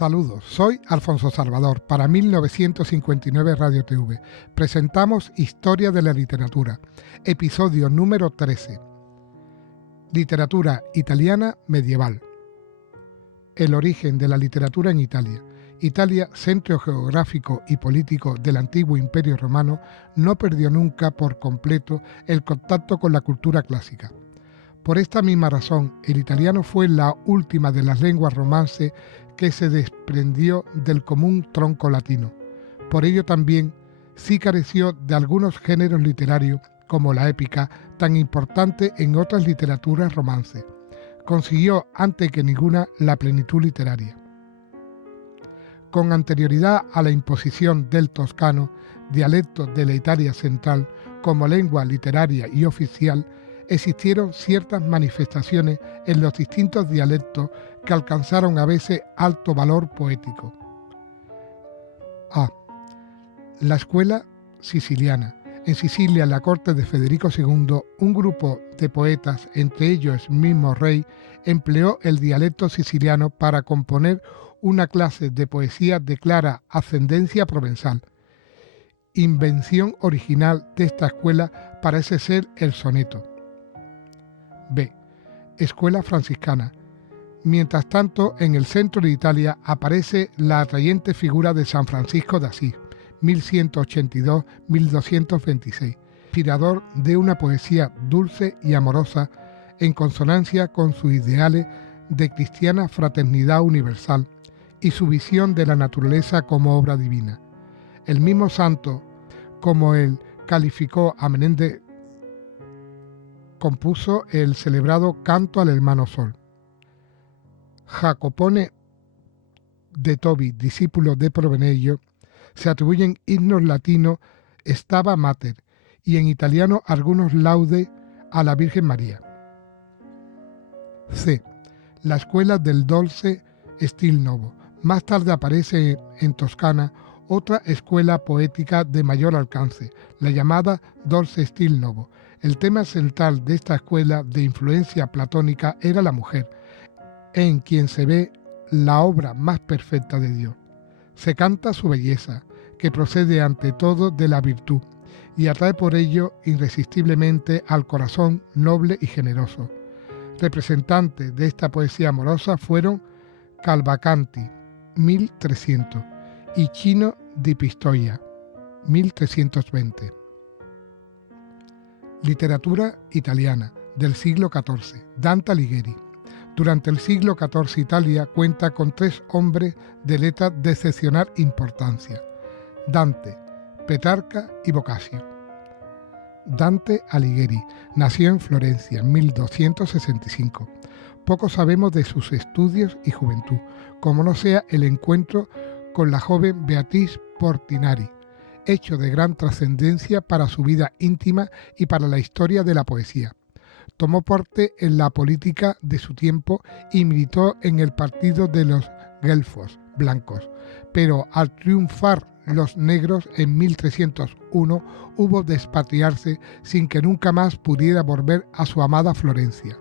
Saludos, soy Alfonso Salvador para 1959 Radio TV. Presentamos Historia de la Literatura, episodio número 13. Literatura italiana medieval. El origen de la literatura en Italia. Italia, centro geográfico y político del antiguo Imperio Romano, no perdió nunca por completo el contacto con la cultura clásica. Por esta misma razón, el italiano fue la última de las lenguas romances que se desprendió del común tronco latino. Por ello también sí careció de algunos géneros literarios, como la épica, tan importante en otras literaturas romances. Consiguió antes que ninguna la plenitud literaria. Con anterioridad a la imposición del toscano, dialecto de la Italia central, como lengua literaria y oficial, existieron ciertas manifestaciones en los distintos dialectos que alcanzaron a veces alto valor poético. A. La escuela siciliana. En Sicilia, en la corte de Federico II, un grupo de poetas, entre ellos el mismo rey, empleó el dialecto siciliano para componer una clase de poesía de clara ascendencia provenzal. Invención original de esta escuela parece ser el soneto. B. Escuela franciscana. Mientras tanto, en el centro de Italia aparece la atrayente figura de San Francisco de Asís, 1182-1226, inspirador de una poesía dulce y amorosa en consonancia con sus ideales de cristiana fraternidad universal y su visión de la naturaleza como obra divina. El mismo santo, como él calificó a Menéndez, compuso el celebrado Canto al Hermano Sol. Jacopone de Tobi, discípulo de Provenello, se atribuyen himnos latinos Stava Mater y en italiano algunos laudes a la Virgen María. C. La escuela del Dolce Stil Novo. Más tarde aparece en Toscana otra escuela poética de mayor alcance, la llamada Dolce Stil Novo. El tema central de esta escuela de influencia platónica era la mujer, en quien se ve la obra más perfecta de Dios. Se canta su belleza, que procede ante todo de la virtud, y atrae por ello irresistiblemente al corazón noble y generoso. Representantes de esta poesía amorosa fueron Cavalcanti, 1300, y Cino di Pistoia, 1320. Literatura italiana del siglo XIV. Dante Alighieri. Durante el siglo XIV Italia cuenta con tres hombres de letras de excepcional importancia: Dante, Petrarca y Boccaccio. Dante Alighieri nació en Florencia en 1265. Poco sabemos de sus estudios y juventud, como no sea el encuentro con la joven Beatrice Portinari, hecho de gran trascendencia para su vida íntima y para la historia de la poesía. Tomó parte en la política de su tiempo y militó en el partido de los guelfos blancos, pero al triunfar los negros en 1301 hubo de expatriarse sin que nunca más pudiera volver a su amada Florencia.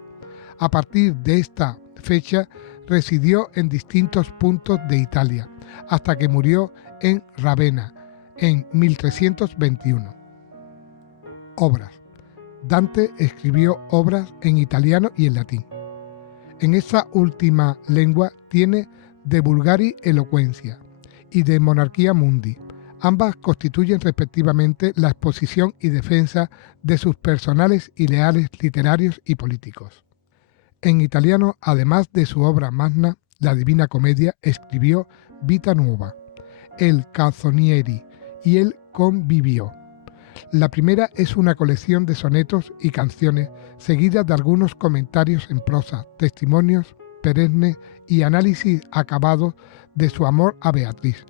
A partir de esta fecha residió en distintos puntos de Italia, hasta que murió en Ravenna en 1321. Obras. Dante escribió obras en italiano y en latín. En esta última lengua tiene De Vulgari Eloquentia y De Monarchia Mundi. Ambas constituyen respectivamente la exposición y defensa de sus personales ideales literarios y políticos. En italiano, además de su obra magna, La Divina Comedia, escribió Vita Nuova, El Canzonieri y El Convivio. La primera es una colección de sonetos y canciones seguidas de algunos comentarios en prosa, testimonios perennes y análisis acabados de su amor a Beatriz,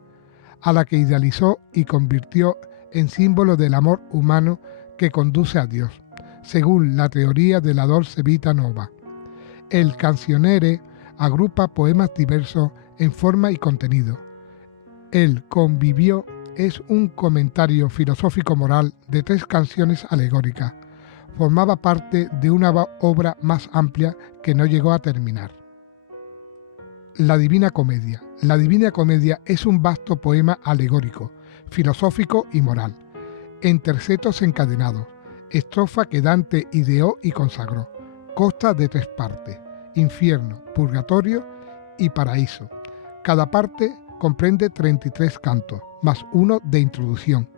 a la que idealizó y convirtió en símbolo del amor humano que conduce a Dios, según la teoría de la Dolce Vita Nova. El Canzoniere agrupa poemas diversos en forma y contenido. El Convivio es un comentario filosófico-moral de 3 canciones alegóricas. Formaba parte de una obra más amplia que no llegó a terminar. La Divina Comedia. La Divina Comedia es un vasto poema alegórico, filosófico y moral, en tercetos encadenados, estrofa que Dante ideó y consagró. Consta de 3 partes: infierno, purgatorio y paraíso. Cada parte comprende 33 cantos, más uno de introducción,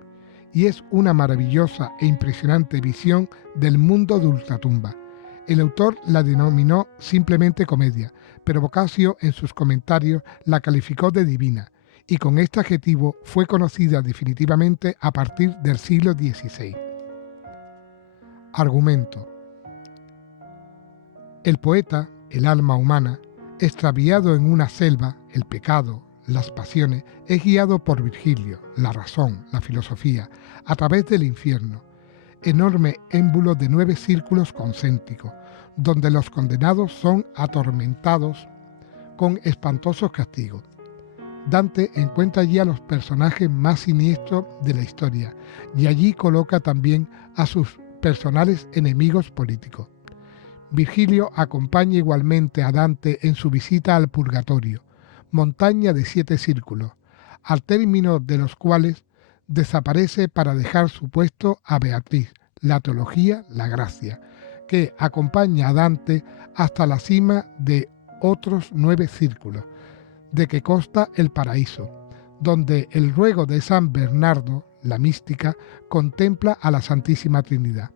y es una maravillosa e impresionante visión del mundo de ultratumba. El autor la denominó simplemente comedia, pero Boccaccio en sus comentarios la calificó de divina, y con este adjetivo fue conocida definitivamente a partir del siglo XVI. Argumento. El poeta, el alma humana, extraviado en una selva, el pecado, las pasiones, es guiado por Virgilio, la razón, la filosofía, a través del infierno, enorme émbulo de 9 círculos concéntricos, donde los condenados son atormentados con espantosos castigos. Dante encuentra allí a los personajes más siniestros de la historia y allí coloca también a sus personales enemigos políticos. Virgilio acompaña igualmente a Dante en su visita al purgatorio, montaña de 7 círculos, al término de los cuales desaparece para dejar su puesto a Beatriz, la teología, la gracia, que acompaña a Dante hasta la cima de otros 9 círculos, de que consta el paraíso, donde el ruego de San Bernardo, la mística, contempla a la Santísima Trinidad.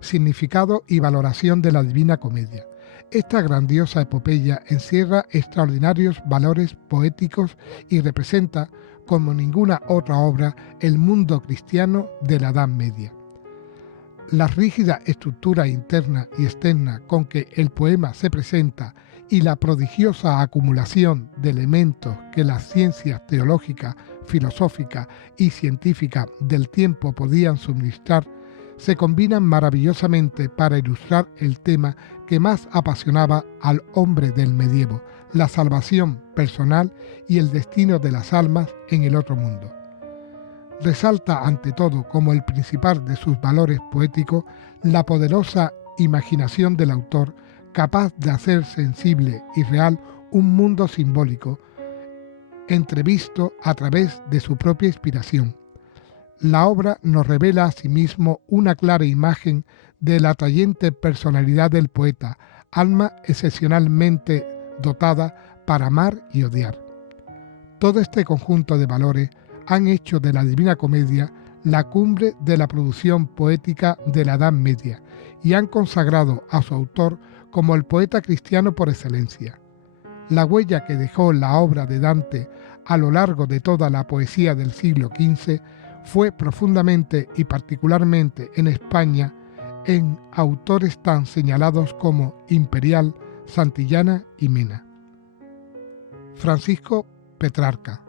Significado y valoración de la Divina Comedia. Esta grandiosa epopeya encierra extraordinarios valores poéticos y representa, como ninguna otra obra, el mundo cristiano de la Edad Media. La rígida estructura interna y externa con que el poema se presenta y la prodigiosa acumulación de elementos que las ciencias teológicas, filosóficas y científicas del tiempo podían suministrar se combinan maravillosamente para ilustrar el tema que más apasionaba al hombre del medievo, la salvación personal y el destino de las almas en el otro mundo. Resalta ante todo como el principal de sus valores poéticos la poderosa imaginación del autor, capaz de hacer sensible y real un mundo simbólico, entrevisto a través de su propia inspiración. La obra nos revela asimismo una clara imagen de la atrayente personalidad del poeta, alma excepcionalmente dotada para amar y odiar. Todo este conjunto de valores han hecho de la Divina Comedia la cumbre de la producción poética de la Edad Media y han consagrado a su autor como el poeta cristiano por excelencia. La huella que dejó la obra de Dante a lo largo de toda la poesía del siglo XV fue profundamente y particularmente en España en autores tan señalados como Imperial, Santillana y Mena. Francisco Petrarca,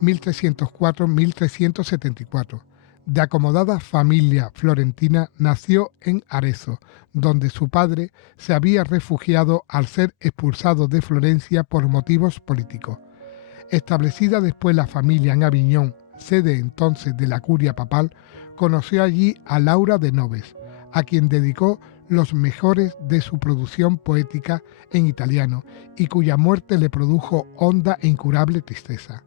1304-1374, de acomodada familia florentina, nació en Arezzo, donde su padre se había refugiado al ser expulsado de Florencia por motivos políticos. Establecida después la familia en Aviñón, sede entonces de la curia papal, conoció allí a Laura de Noves, a quien dedicó los mejores de su producción poética en italiano y cuya muerte le produjo honda e incurable tristeza.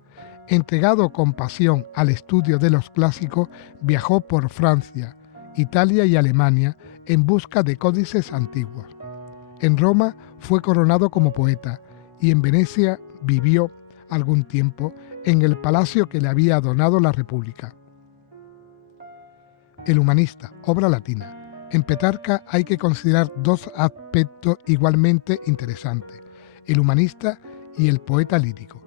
Entregado con pasión al estudio de los clásicos, viajó por Francia, Italia y Alemania en busca de códices antiguos. En Roma fue coronado como poeta y en Venecia vivió algún tiempo en el palacio que le había donado la República. El humanista, obra latina. En Petrarca hay que considerar 2 aspectos igualmente interesantes: el humanista y el poeta lírico.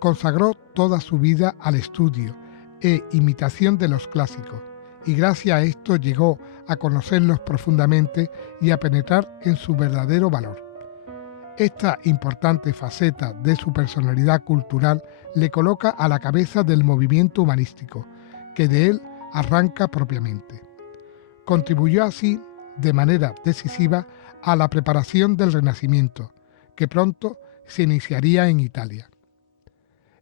Consagró toda su vida al estudio e imitación de los clásicos, y gracias a esto llegó a conocerlos profundamente y a penetrar en su verdadero valor. Esta importante faceta de su personalidad cultural le coloca a la cabeza del movimiento humanístico, que de él arranca propiamente. Contribuyó así, de manera decisiva, a la preparación del Renacimiento, que pronto se iniciaría en Italia.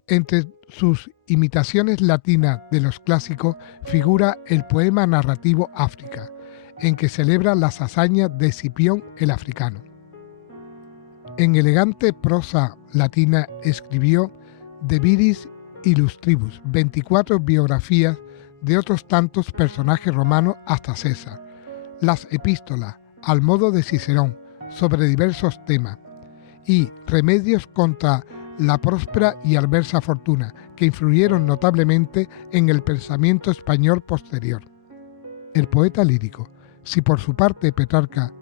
Entre sus imitaciones latinas de los clásicos figura el poema narrativo África, en que celebra las hazañas de Escipión el Africano. En elegante prosa latina escribió De Viris Illustribus, 24 biografías de otros tantos personajes romanos hasta César, las epístolas, al modo de Cicerón, sobre diversos temas, y Remedios contra la próspera y adversa fortuna, que influyeron notablemente en el pensamiento español posterior. El poeta lírico, si por su parte Petrarca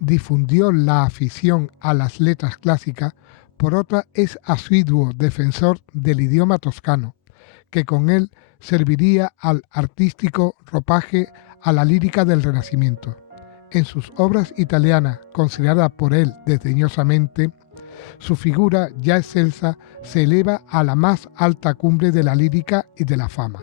difundió la afición a las letras clásicas, por otra es asiduo defensor del idioma toscano, que con él serviría al artístico ropaje a la lírica del Renacimiento. En sus obras italianas, considerada por él desdeñosamente, su figura ya excelsa se eleva a la más alta cumbre de la lírica y de la fama.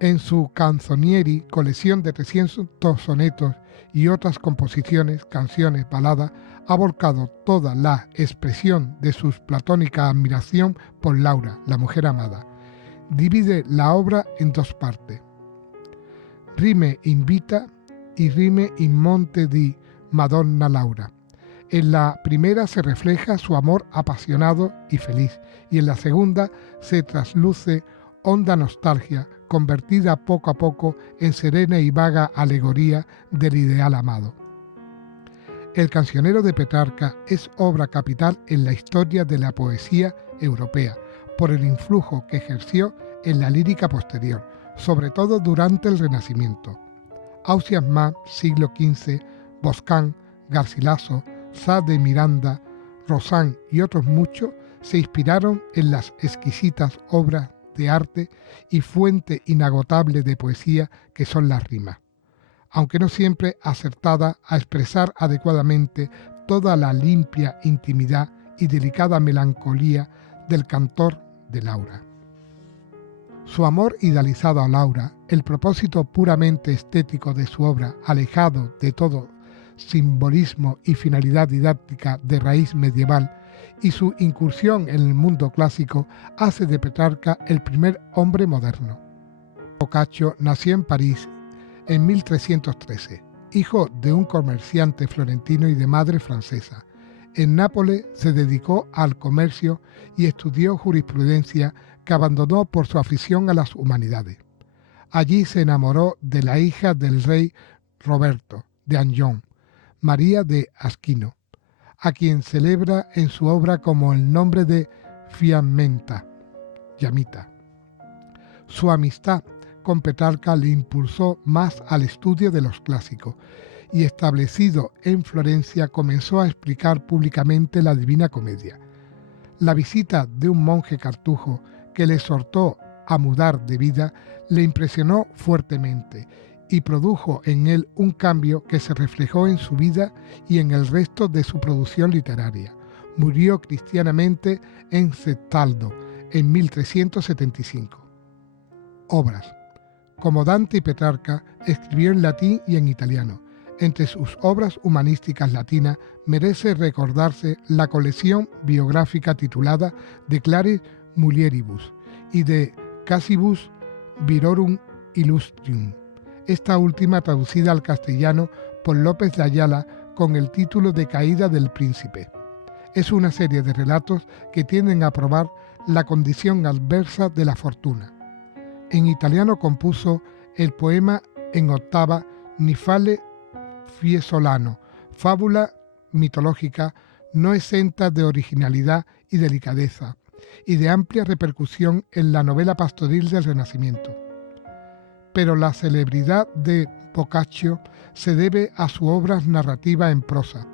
En su Canzonieri, colección de 300 sonetos y otras composiciones, canciones, baladas, ha volcado toda la expresión de su platónica admiración por Laura, la mujer amada. Divide la obra en dos partes: Rime in vita y Rime in monte di Madonna Laura. En la primera se refleja su amor apasionado y feliz, y en la segunda se trasluce honda nostalgia, convertida poco a poco en serena y vaga alegoría del ideal amado. El cancionero de Petrarca es obra capital en la historia de la poesía europea, por el influjo que ejerció en la lírica posterior, sobre todo durante el Renacimiento. Ausias Más, siglo XV, Boscán, Garcilaso, Sá de Miranda, Rosán y otros muchos se inspiraron en las exquisitas obras de arte y fuente inagotable de poesía que son las rimas, aunque no siempre acertada a expresar adecuadamente toda la limpia intimidad y delicada melancolía del cantor de Laura. Su amor idealizado a Laura, el propósito puramente estético de su obra, alejado de todo simbolismo y finalidad didáctica de raíz medieval, y su incursión en el mundo clásico hace de Petrarca el primer hombre moderno. Boccaccio nació en París en 1313, hijo de un comerciante florentino y de madre francesa. En Nápoles se dedicó al comercio y estudió jurisprudencia, que abandonó por su afición a las humanidades. Allí se enamoró de la hija del rey Roberto de Anjou, María de Asquino, a quien celebra en su obra como el nombre de Fiammenta, llamita. Su amistad con Petrarca le impulsó más al estudio de los clásicos, y establecido en Florencia comenzó a explicar públicamente la Divina Comedia. La visita de un monje cartujo que le exhortó a mudar de vida le impresionó fuertemente y produjo en él un cambio que se reflejó en su vida y en el resto de su producción literaria. Murió cristianamente en Cestaldo en 1375. Obras. Como Dante y Petrarca, escribió en latín y en italiano. Entre sus obras humanísticas latinas merece recordarse la colección biográfica titulada De Claris Mulieribus y de Casibus Virorum Illustrium, esta última traducida al castellano por López de Ayala con el título de Caída del Príncipe. Es una serie de relatos que tienden a probar la condición adversa de la fortuna. En italiano compuso el poema en octava Nifale Fiesolano, fábula mitológica no exenta de originalidad y delicadeza, y de amplia repercusión en la novela pastoril del Renacimiento. Pero la celebridad de Boccaccio se debe a sus obras narrativas en prosa,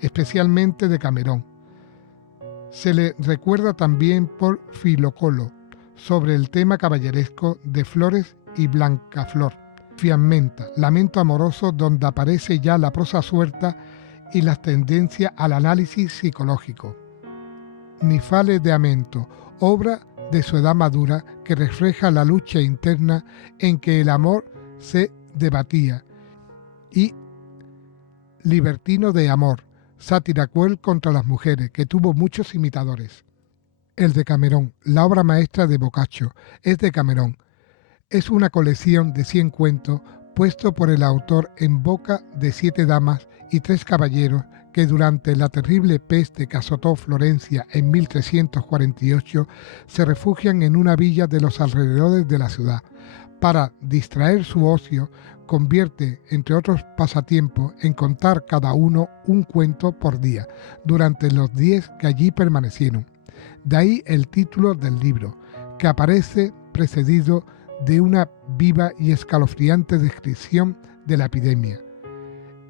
especialmente de Camerón. Se le recuerda también por Filocolo, sobre el tema caballeresco de Flores y Blancaflor, Fiammenta, lamento amoroso donde aparece ya la prosa suelta y las tendencias al análisis psicológico. Nifale de Amento, obra de su edad madura que refleja la lucha interna en que el amor se debatía, y Libertino de Amor, sátira cruel contra las mujeres, que tuvo muchos imitadores. El Decamerón, la obra maestra de Boccaccio, es Decamerón. Es una colección de 100 cuentos puesto por el autor en boca de 7 damas y 3 caballeros que durante la terrible peste que azotó Florencia en 1348 se refugian en una villa de los alrededores de la ciudad. Para distraer su ocio, convierte, entre otros pasatiempos, en contar cada uno un cuento por día, durante los 10 que allí permanecieron. De ahí el título del libro, que aparece precedido de una viva y escalofriante descripción de la epidemia.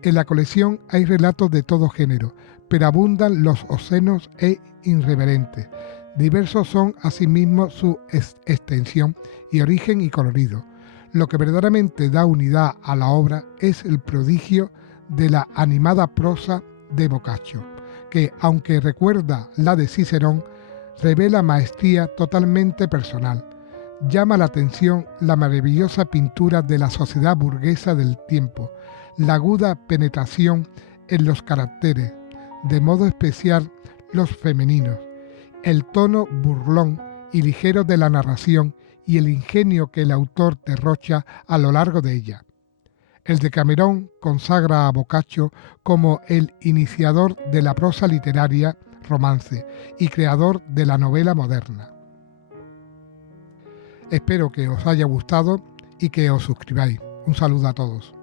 En la colección hay relatos de todo género, pero abundan los obscenos e irreverentes. Diversos son asimismo su extensión y origen y colorido. Lo que verdaderamente da unidad a la obra es el prodigio de la animada prosa de Boccaccio, que, aunque recuerda la de Cicerón, revela maestría totalmente personal. Llama la atención la maravillosa pintura de la sociedad burguesa del tiempo, la aguda penetración en los caracteres, de modo especial los femeninos, el tono burlón y ligero de la narración y el ingenio que el autor derrocha a lo largo de ella. El Decamerón consagra a Boccaccio como el iniciador de la prosa literaria romance y creador de la novela moderna. Espero que os haya gustado y que os suscribáis. Un saludo a todos.